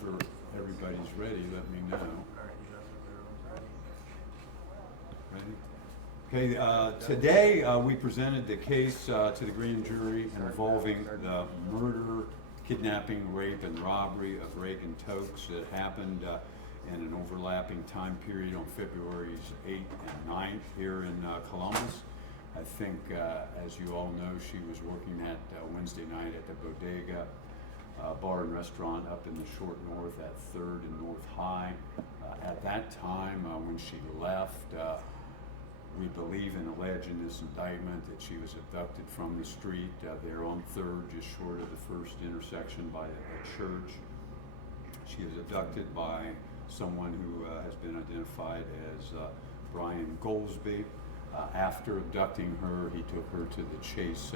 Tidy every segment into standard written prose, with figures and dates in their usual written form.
whenever everybody's ready, let me know. Ready? Okay, today we presented the case to the grand jury involving the murder, kidnapping, rape, and robbery of Reagan Tokes that happened in an overlapping time period on February's 8th and 9th here in Columbus. I think, as you all know, she was working at Wednesday night at the Bodega bar and restaurant up in the Short North at 3rd and North High. At that time, when she left, we believe and allege in this indictment that she was abducted from the street there on 3rd, just short of the first intersection by a church. She was abducted by someone who has been identified as Brian Golsby. After abducting her, he took her to the Chase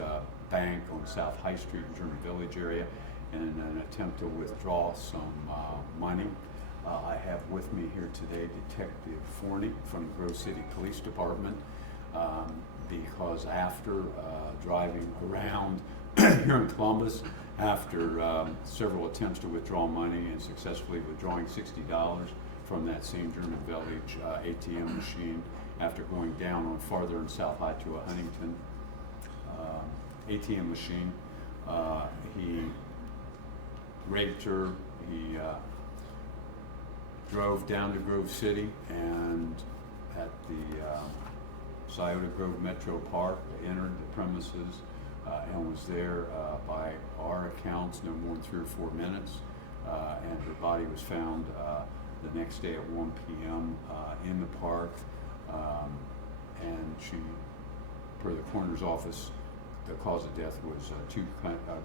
Bank on South High Street in German Village area in an attempt to withdraw some money. I have with me here today Detective Forney from the Grove City Police Department because after driving around here in Columbus, after several attempts to withdraw money and successfully withdrawing $60 from that same German Village ATM machine, after going down on farther and South High to a Huntington ATM machine, he raped her. He drove down to Grove City and at the Scioto Grove Metro Park entered the premises and was there by our accounts no more than 3 or 4 minutes, and her body was found the next day at 1 p.m. In the park, and she, per the coroner's office, the cause of death was 2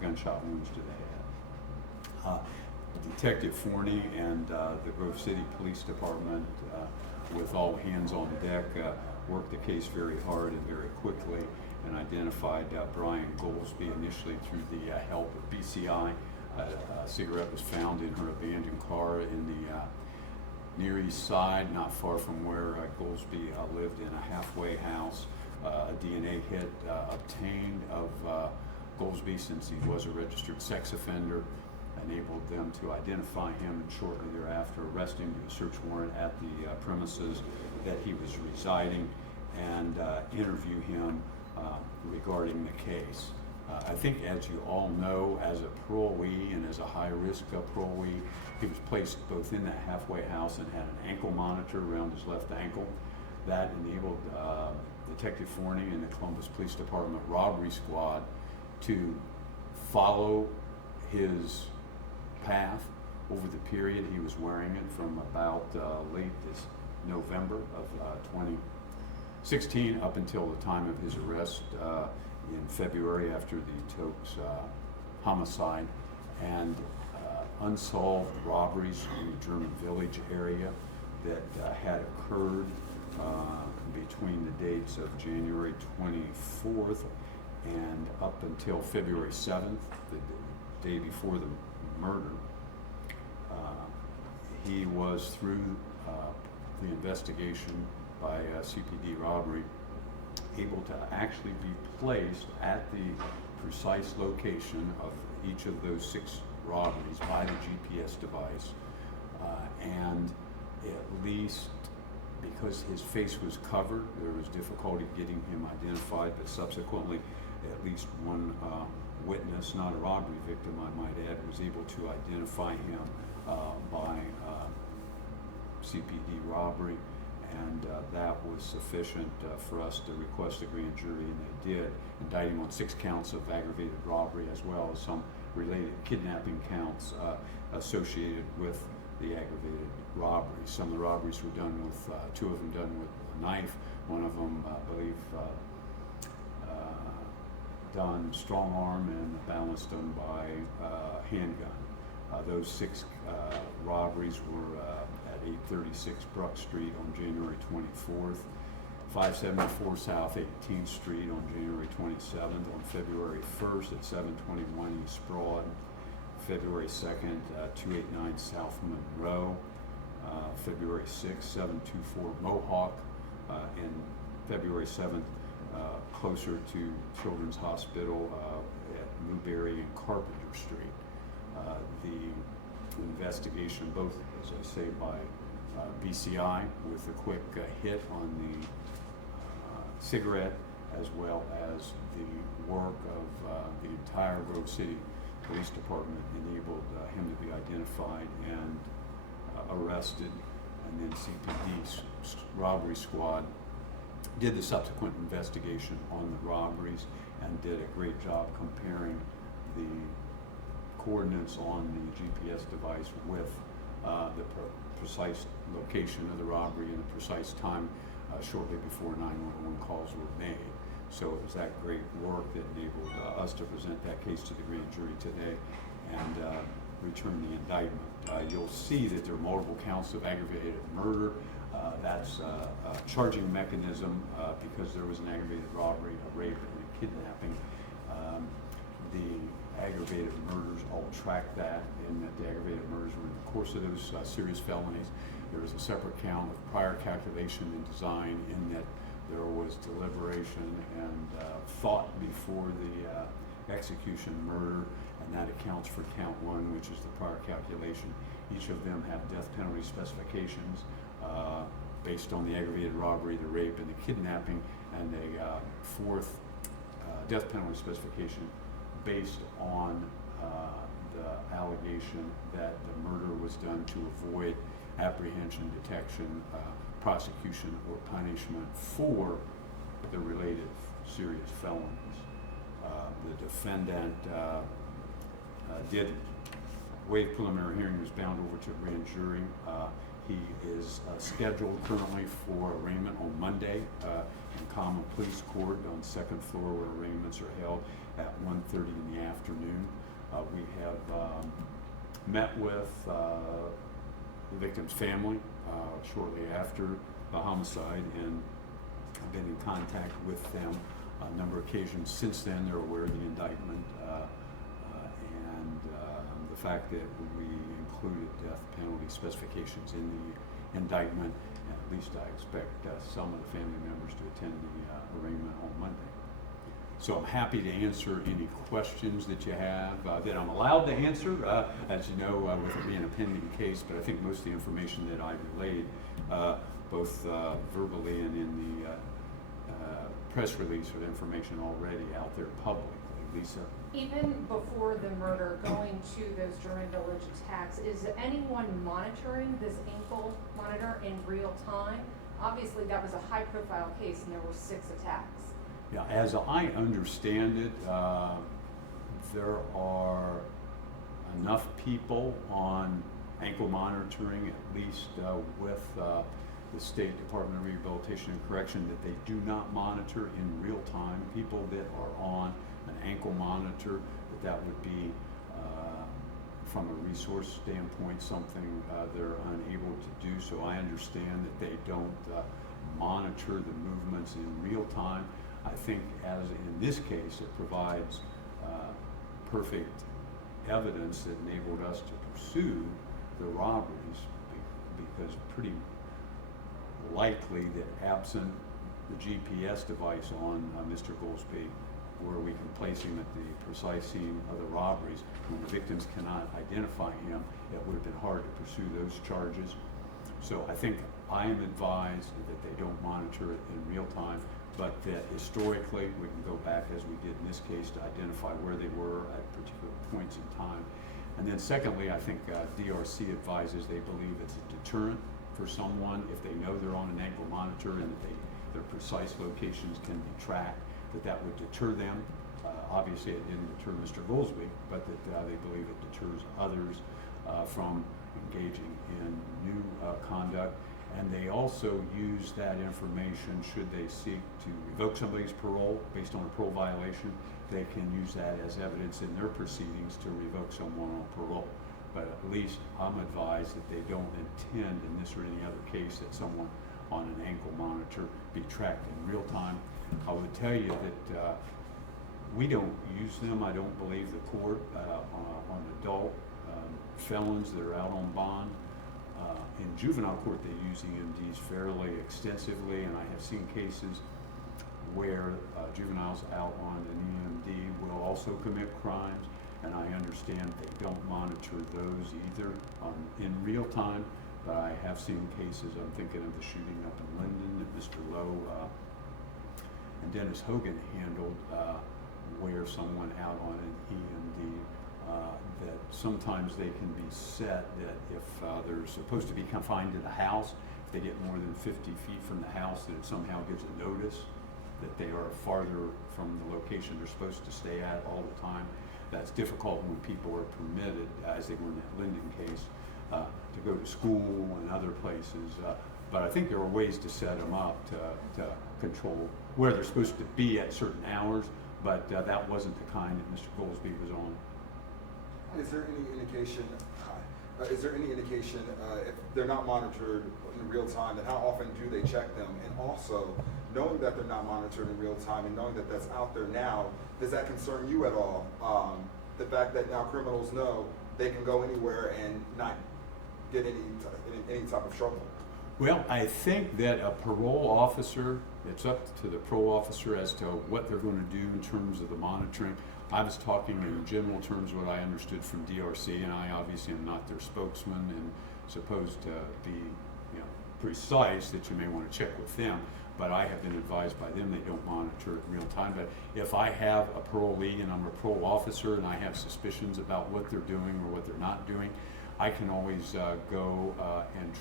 gunshot wounds to the head. Detective Forney and the Grove City Police Department, with all hands on deck, worked the case very hard and very quickly and identified Brian Golsby initially through the help of BCI. A cigarette was found in her abandoned car in the Near East Side, not far from where Golsby lived in a halfway house. A DNA hit obtained of Golsby, since he was a registered sex offender, enabled them to identify him and shortly thereafter arrest him, do a search warrant at the premises that he was residing, and interview him regarding the case. I think, as you all know, as a parolee and as a high-risk parolee, he was placed both in that halfway house and had an ankle monitor around his left ankle. That enabled Detective Forney and the Columbus Police Department robbery squad to follow his path over the period he was wearing it from about late this November of 2016 up until the time of his arrest in February after the Tokes homicide, and unsolved robberies in the German Village area that had occurred between the dates of January 24th and up until February 7th, the day before the murder. He was, through the investigation by CPD robbery, able to actually be placed at the precise location of each of those 6 robberies by the GPS device, and at least because his face was covered, there was difficulty getting him identified, but subsequently at least one witness, not a robbery victim I might add, was able to identify him by CPD robbery, and that was sufficient for us to request a grand jury, and they did, indict him on 6 counts of aggravated robbery as well as some related kidnapping counts associated with the aggravated robberies. Some of the robberies were done with, 2 of them done with a knife, one of them, I believe, done strong arm, and the balance done by handgun. Those 6 robberies were at 836 Bruck Street on January 24th, 574 South 18th Street on January 27th, on February 1st at 721 East Broad, February 2nd, 289 South Monroe, February 6th, 724 Mohawk, and February 7th, closer to Children's Hospital at Newberry and Carpenter Street. The investigation, both, as I say, by BCI with a quick hit on the cigarette, as well as the work of the entire Grove City Police Department enabled him to be identified and arrested, and then CPD robbery squad did the subsequent investigation on the robberies and did a great job comparing the coordinates on the GPS device with the precise location of the robbery and the precise time shortly before 911 calls were made. So it was that great work that enabled us to present that case to the grand jury today and return the indictment. You'll see that there are multiple counts of aggravated murder. That's a charging mechanism because there was an aggravated robbery, a rape, and a kidnapping. The aggravated murders all track that, in that the aggravated murders were in the course of those serious felonies. There was a separate count of prior calculation and design, in that there was deliberation and thought before the execution murder, and that accounts for count one, which is the prior calculation. Each of them have death penalty specifications based on the aggravated robbery, the rape, and the kidnapping, and a fourth death penalty specification based on the allegation that the murder was done to avoid apprehension, detection, prosecution, or punishment for the related serious felonies. The defendant did waive preliminary hearing, was bound over to a grand jury. He is scheduled currently for arraignment on Monday in common police court on the second floor, where arraignments are held at 1:30 in the afternoon. We have met with the victim's family shortly after the homicide, and I've been in contact with them on a number of occasions since then. They're aware of the indictment and the fact that we included death penalty specifications in the indictment. And at least I expect some of the family members to attend the arraignment on Monday. So I'm happy to answer any questions that you have that I'm allowed to answer, as you know, with it being a pending case. But I think most of the information that I relayed, both verbally and in the press release, or the information already out there publicly. Lisa? Even before the murder, going to those German Village attacks, is anyone monitoring this ankle monitor in real time? Obviously, that was a high-profile case, and there were 6 attacks. Yeah, as I understand it, there are enough people on ankle monitoring, at least with the State Department of Rehabilitation and Correction, that they do not monitor in real time. People that are on an ankle monitor, that would be, from a resource standpoint, something they're unable to do. So I understand that they don't monitor the movements in real time. I think, as in this case, it provides perfect evidence that enabled us to pursue the robberies, because pretty likely that absent the GPS device on Mr. Golsby, where we can place him at the precise scene of the robberies, when the victims cannot identify him, it would have been hard to pursue those charges. So I think I am advised that they don't monitor it in real time, but that historically we can go back, as we did in this case, to identify where they were at particular points in time. And then secondly, I think DRC advises they believe it's a deterrent for someone if they know they're on an ankle monitor and that their precise locations can be tracked, that would deter them. Obviously it didn't deter Mr. Golsby, but that they believe it deters others from engaging in new conduct. And they also use that information should they seek to revoke somebody's parole based on a parole violation. They can use that as evidence in their proceedings to revoke someone on parole. But at least I'm advised that they don't intend, in this or any other case, that someone on an ankle monitor be tracked in real time. I would tell you that we don't use them, I don't believe, the court on adult felons that are out on bond. In juvenile court, they use EMDs fairly extensively, and I have seen cases where juveniles out on an EMD will also commit crimes. and I understand they don't monitor those either in real time, but I have seen cases. I'm thinking of the shooting up in Linden that Mr. Lowe and Dennis Hogan handled, where someone out on an EMD, that sometimes they can be set that if they're supposed to be confined to the house, if they get more than 50 feet from the house, that it somehow gives a notice that they are farther from the location they're supposed to stay at all the time. That's difficult when people are permitted, as they were in that Linden case, to go to school and other places. But I think there are ways to set them up to control where they're supposed to be at certain hours, but that wasn't the kind that Mr. Golsby was on. Is there any indication? If they're not monitored in real time, then how often do they check them? And also, knowing that they're not monitored in real time and knowing that that's out there now, does that concern you at all? The fact that now criminals know they can go anywhere and not get any type of trouble. Well, I think that a parole officer, it's up to the parole officer as to what they're going to do in terms of the monitoring. I was talking in general terms what I understood from DRC, and I obviously am not their spokesman and supposed to be, precise that you may want to check with them. But I have been advised by them they don't monitor it in real time. But if I have a parolee and I'm a parole officer and I have suspicions about what they're doing or what they're not doing, I can always go and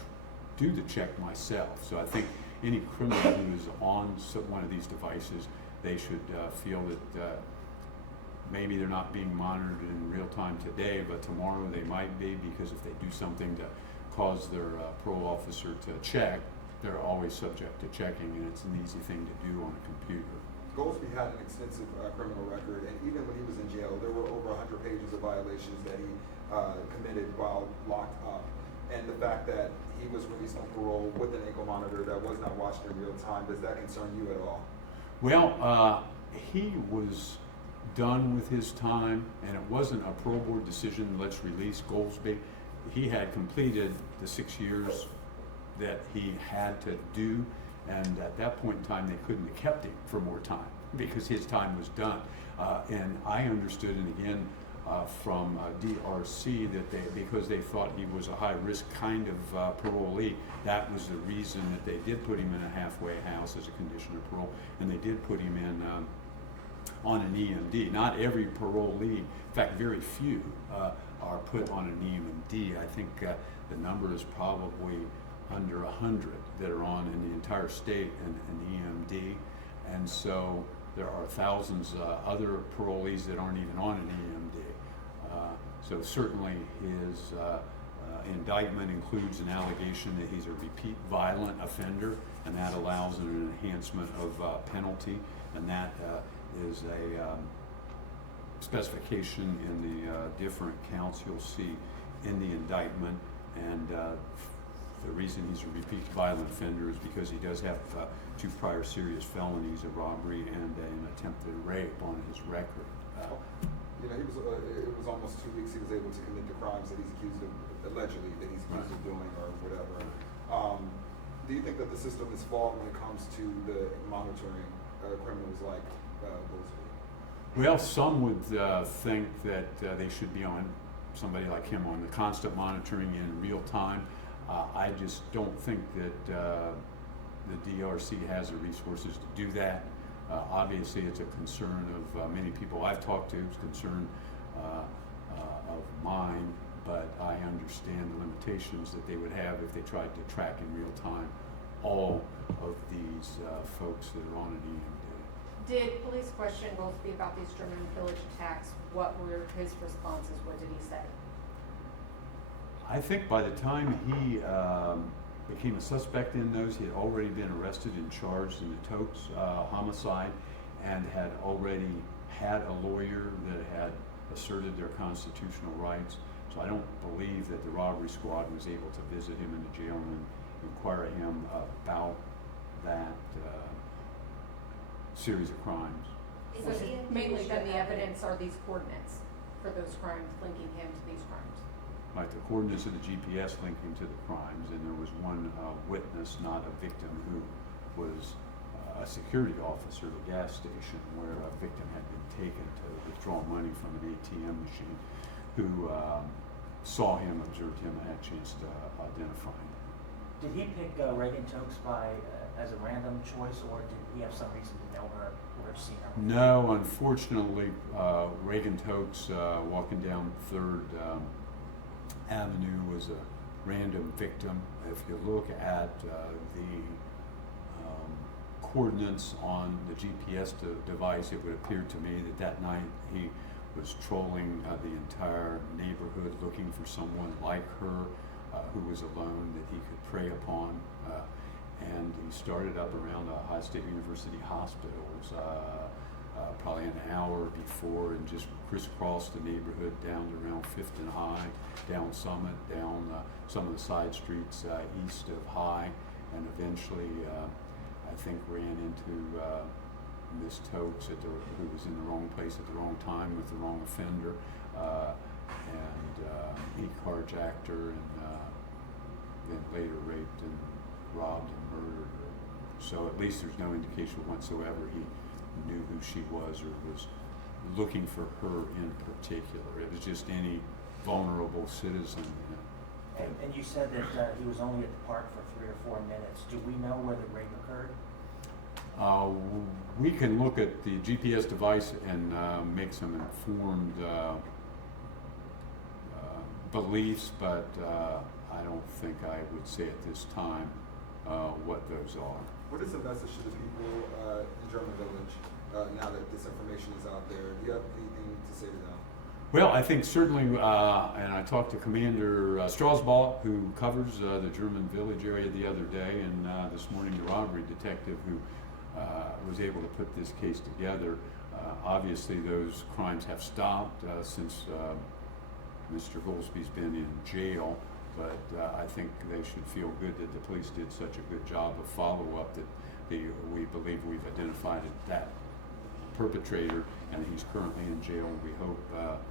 do the check myself. So I think any criminal who is on one of these devices, they should feel that maybe they're not being monitored in real time today, but tomorrow they might be, because if they do something to cause their parole officer to check, they're always subject to checking, and it's an easy thing to do on a computer. Golsby had an extensive criminal record, and even when he was in jail, there were over 100 pages of violations that he committed while locked up. And the fact that he was released on parole with an ankle monitor that was not watched in real time, does that concern you at all? Well, he was done with his time, and it wasn't a parole board decision, let's release Golsby. He had completed the 6 years that he had to do, and at that point in time they couldn't have kept him for more time because his time was done. And I understood, and again from DRC, that because they thought he was a high-risk kind of parolee, that was the reason that they did put him in a halfway house as a condition of parole, and they did put him in on an EMD. Not every parolee, in fact very few, are put on an EMD. I think the number is probably under 100 that are on in the entire state an EMD, and so there are thousands other parolees that aren't even on an EMD. So certainly his indictment includes an allegation that he's a repeat violent offender, and that allows an enhancement of penalty, and that is a specification in the different counts you'll see in the indictment. And the reason he's a repeat violent offender is because he does have 2 prior serious felonies, a robbery and an attempted rape on his record. It was almost 2 weeks he was able to commit the crimes that he's accused of, allegedly, that he's accused of doing or whatever. Do you think that the system is flawed when it comes to the monitoring criminals like Golsby? Well, some would think that they should be on, somebody like him, on the constant monitoring in real time. I just don't think that the DRC has the resources to do that. Obviously, it's a concern of many people I've talked to. It's a concern of mine, but I understand the limitations that they would have if they tried to track in real time all of these folks that are on an EMD. Did police question Golsby about these German village attacks? What were his responses? What did he say? I think by the time he became a suspect in those, he had already been arrested and charged in the Tokes homicide, and had already had a lawyer that had asserted their constitutional rights. So I don't believe that the robbery squad was able to visit him in the jail and inquire him about that series of crimes. So mainly then the evidence are these coordinates for those crimes, linking him to these crimes. Right, the coordinates of the GPS linked him to the crimes, and there was one witness, not a victim, who was a security officer at a gas station where a victim had been taken to withdraw money from an ATM machine, who saw him, observed him, and had a chance to identify him. Did he pick Reagan Tokes as a random choice, or did he have some reason to know her or have seen her? No, unfortunately, Reagan Tokes, walking down 3rd Avenue, was a random victim. If you look at the coordinates on the GPS device, it would appear to me that that night he was trolling the entire neighborhood looking for someone like her who was alone that he could prey upon. And he started up around Ohio State University hospitals probably an hour before, and just crisscrossed the neighborhood down to around 5th and High, down Summit, down some of the side streets east of High, and eventually I think ran into Miss Tokes who was in the wrong place at the wrong time with the wrong offender, and he carjacked her and then later raped and robbed and murdered her. So at least there's no indication whatsoever he knew who she was or was looking for her in particular. It was just any vulnerable citizen. And you said that he was only at the park for 3 or 4 minutes. Do we know where the rape occurred? We can look at the GPS device and make some informed beliefs, but I don't think I would say at this time what those are. What is the message to the people in German Village now that this information is out there? Do you have anything to say to them? Well, I think certainly, and I talked to Commander Strasbaugh, who covers the German Village area the other day, and this morning the robbery detective who was able to put this case together. Obviously, those crimes have stopped since Mr. Golsby's been in jail, but I think they should feel good that the police did such a good job of follow-up that we believe we've identified that perpetrator, and he's currently in jail, and we hope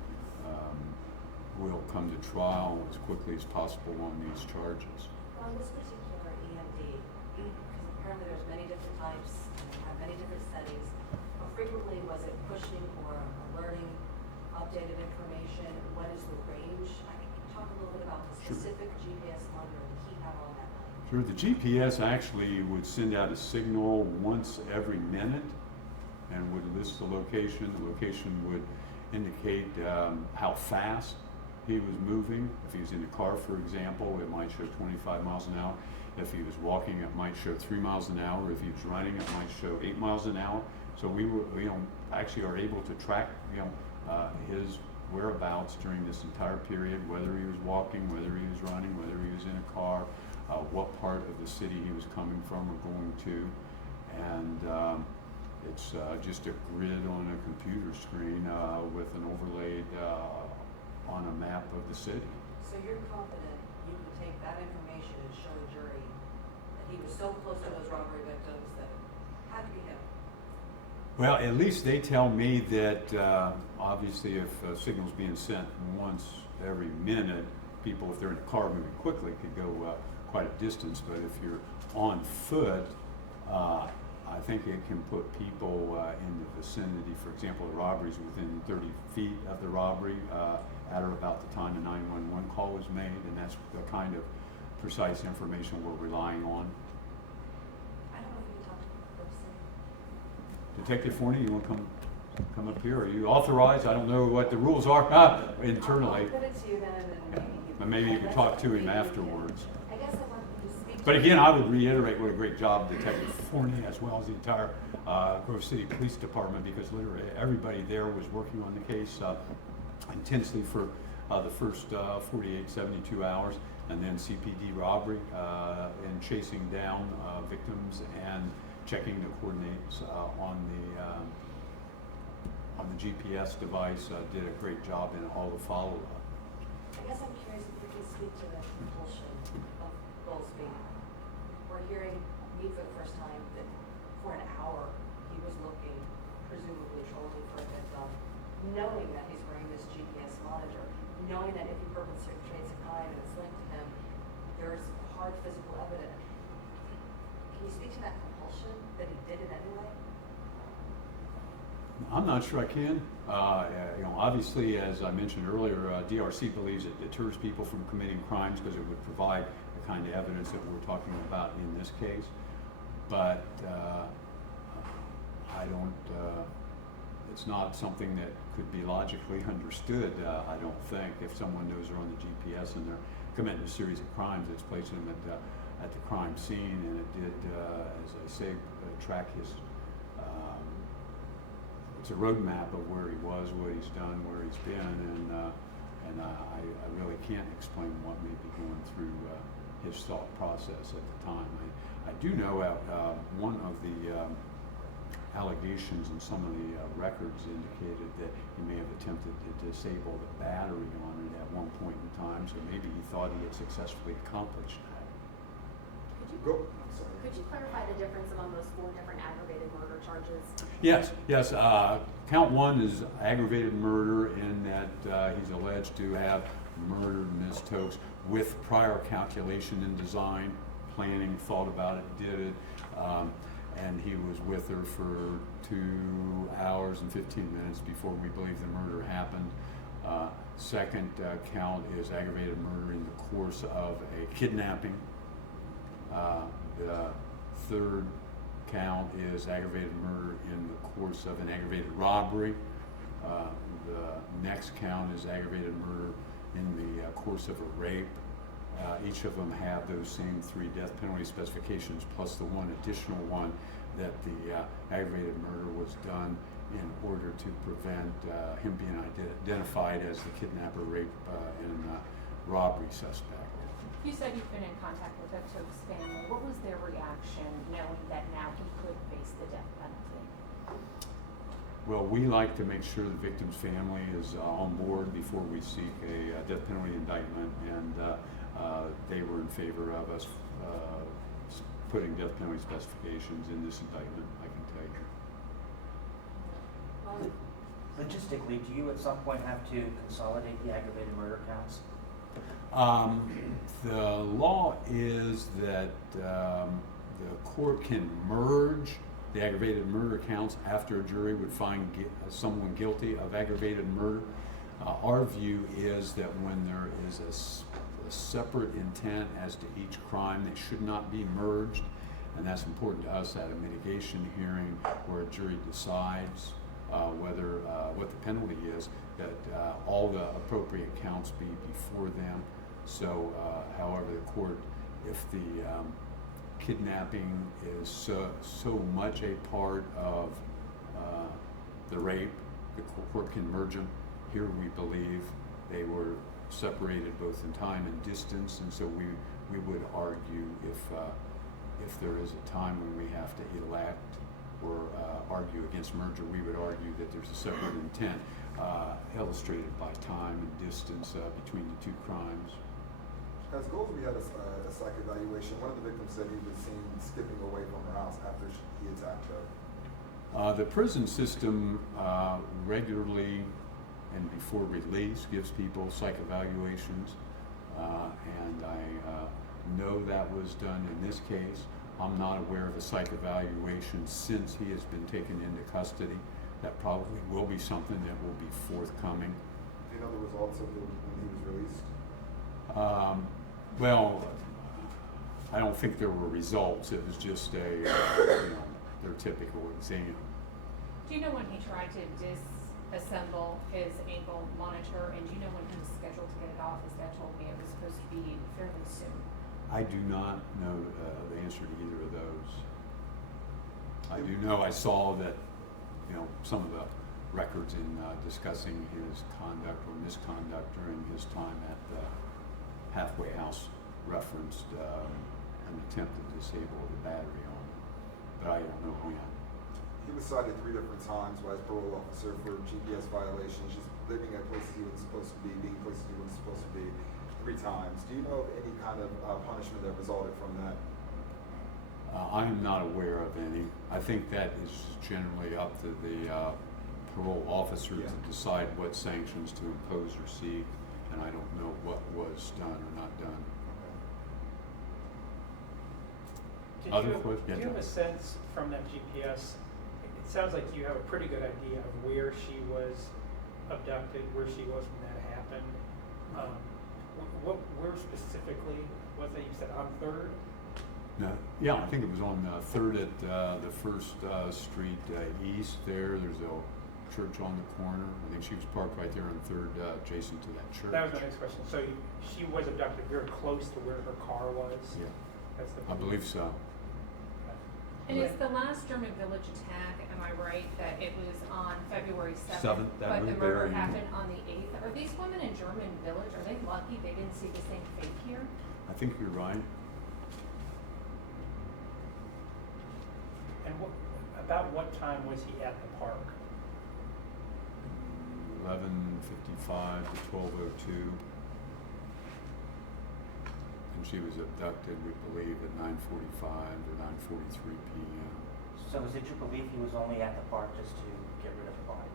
will come to trial as quickly as possible on these charges. On this particular EMD, because apparently there's many different types and have many different settings, how frequently was it pushing or alerting updated information? What is the range? I can talk a little bit about the specific GPS monitor that he had on that night. Sure, the GPS actually would send out a signal once every minute and would list the location. The location would indicate how fast he was moving. If he was in a car, for example, it might show 25 miles an hour. If he was walking, it might show 3 miles an hour. If he was running, it might show 8 miles an hour. So we were, actually are able to track, his whereabouts during this entire period, whether he was walking, whether he was running, whether he was in a car, what part of the city he was coming from or going to, and it's just a grid on a computer screen with an overlaid on a map of the city. So you're confident you can take that information and show the jury that he was so close to those robbery victims that it had to be him? Well, at least they tell me that obviously if a signal's being sent once every minute, people, if they're in a car moving quickly, could go quite a distance. But if you're on foot, I think it can put people in the vicinity, for example, the robberies within 30 feet of the robbery at or about the time the 911 call was made, and that's the kind of precise information we're relying on. I don't know if you can talk to the person. Detective Forney, you want to come up here? Are you authorized? I don't know what the rules are internally. I'll put it to you then, and But maybe you can talk to him afterwards. I guess I want to speak. But again, I would reiterate what a great job Detective Forney, as well as the entire Grove City Police Department, because literally everybody there was working on the case intensely for the first 48, 72 hours, and then CPD robbery and chasing down victims and checking the coordinates on the GPS device. Did a great job in all the follow-up. I guess I'm curious if you could speak to the compulsion of Golsby. We're hearing me for the first time that for an hour he was looking, presumably trolling for a victim, knowing that he's wearing this GPS monitor, knowing that if he perpetrates a crime and it's linked to him, there's hard physical evidence. Can you speak speak to that compulsion, that he did it anyway? I'm not sure I can. Obviously, as I mentioned earlier, DRC believes it deters people from committing crimes because it would provide the kind of evidence that we're talking about in this case. But I don't. It's not something that could be logically understood. I don't think if someone knows they're on the GPS and they're committing a series of crimes, it's placing them at the crime scene, and it did, as I say, track his. It's a roadmap of where he was, what he's done, where he's been, and I really can't explain what may be going through his thought process at the time. I do know one of the allegations in some of the records indicated that he may have attempted to disable the battery on it at one point in time, so maybe he thought he had successfully accomplished that. Could you clarify the difference among those 4 different aggravated murder charges? Yes. Count 1 is aggravated murder in that he's alleged to have murdered Ms. Tokes with prior calculation and design, planning, thought about it, did it, and he was with her for 2 hours and 15 minutes before we believe the murder happened. Second count is aggravated murder in the course of a kidnapping. The third count is aggravated murder in the course of an aggravated robbery. The next count is aggravated murder in the course of a rape. Each of them have those same 3 death penalty specifications, plus the one additional one that the aggravated murder was done in order to prevent him being identified as the kidnapper, rape, and robbery suspect. You said you've been in contact with the Tokes family. What was their reaction knowing that now he could face the death penalty? Well, we like to make sure the victim's family is on board before we seek a death penalty indictment, and they were in favor of us putting death penalty specifications in this indictment, I can tell you. Logistically, do you at some point have to consolidate the aggravated murder counts? The law is that the court can merge the aggravated murder counts after a jury would find someone guilty of aggravated murder. Our view is that when there is a separate intent as to each crime, they should not be merged, and that's important to us at a mitigation hearing where a jury decides whether what the penalty is, that all the appropriate counts be before them. So, however, the court, if the kidnapping is so much a part of the rape, the court can merge them. Here we believe they were separated both in time and distance, and so we would argue if there is a time when we have to elect or argue against merger, we would argue that there's a separate intent illustrated by time and distance between the 2 crimes. As Golsby had a psych evaluation, one of the victims said he was seen skipping away from her house after he attacked her. The prison system regularly and before release gives people psych evaluations, and I know that was done in this case. I'm not aware of a psych evaluation since he has been taken into custody. That probably will be something that will be forthcoming. Do you know the results of when he was released? Well, I don't think there were results. It was just their typical exam. Do you know when he tried to disassemble his ankle monitor, and do you know when he was scheduled to get it off? His dad told me it was supposed to be fairly soon. I do not know the answer to either of those. I do know I saw that, some of the records in discussing his conduct or misconduct during his time at the halfway house referenced an attempt to disable the battery on it, but I don't know when. He was cited 3 different times by his parole officer for GPS violations, just living at places he wasn't supposed to be, being places he wasn't supposed to be, 3 times. Do you know of any kind of punishment that resulted from that? I am not aware of any. I think that is generally up to the parole officer to decide what sanctions to impose or seek, and I don't know what was done or not done. Other questions? Do you have a sense from that GPS, it sounds like you have a pretty good idea of where she was abducted, where she was when that happened. Where specifically was that? You said on 3rd? No, yeah, I think it was on 3rd at the 1st Street East there. There's a church on the corner. I think she was parked right there on 3rd, adjacent to that church. That was my next question. So she was abducted very close to where her car was? Yeah, That's the I believe so. And is the last German Village attack, am I right, that it was on February 7th? 7th, that But was the murder very- happened on the 8th? Are these women in German Village, are they lucky they didn't see the same fate here? I think you're right. And about what time was he at the park? 11:55 to 12:02. And she was abducted, we believe, at 9:45 or 9:43 p.m. So is it your belief he was only at the park just to get rid of the body?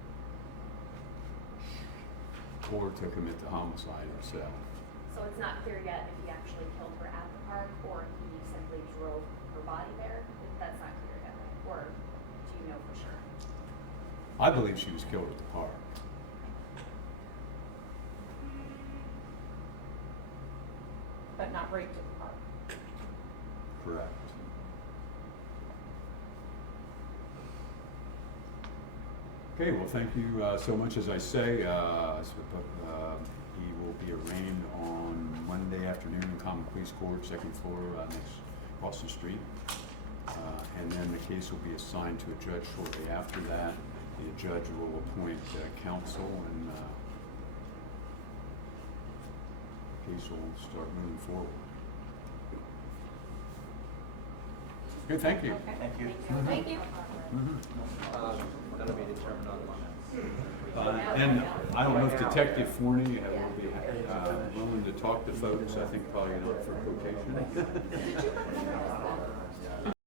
Or to commit the homicide himself. So it's not clear yet if he actually killed her at the park or he simply drove her body there? That's not clear yet, right? Or do you know for sure? I believe she was killed at the park. But not raped at the park? Correct. Okay, well, thank you so much. As I say, he will be arraigned on Monday afternoon in Common Pleas Court, 2nd floor, next across the street. And then the case will be assigned to a judge shortly after that. The judge will appoint counsel, and the case will start moving forward. Good, thank you. Okay. Thank you. Thank you. That'll be determined on Monday. And I don't know if Detective Forney will be willing to talk to folks. I think probably not for quotation. Did you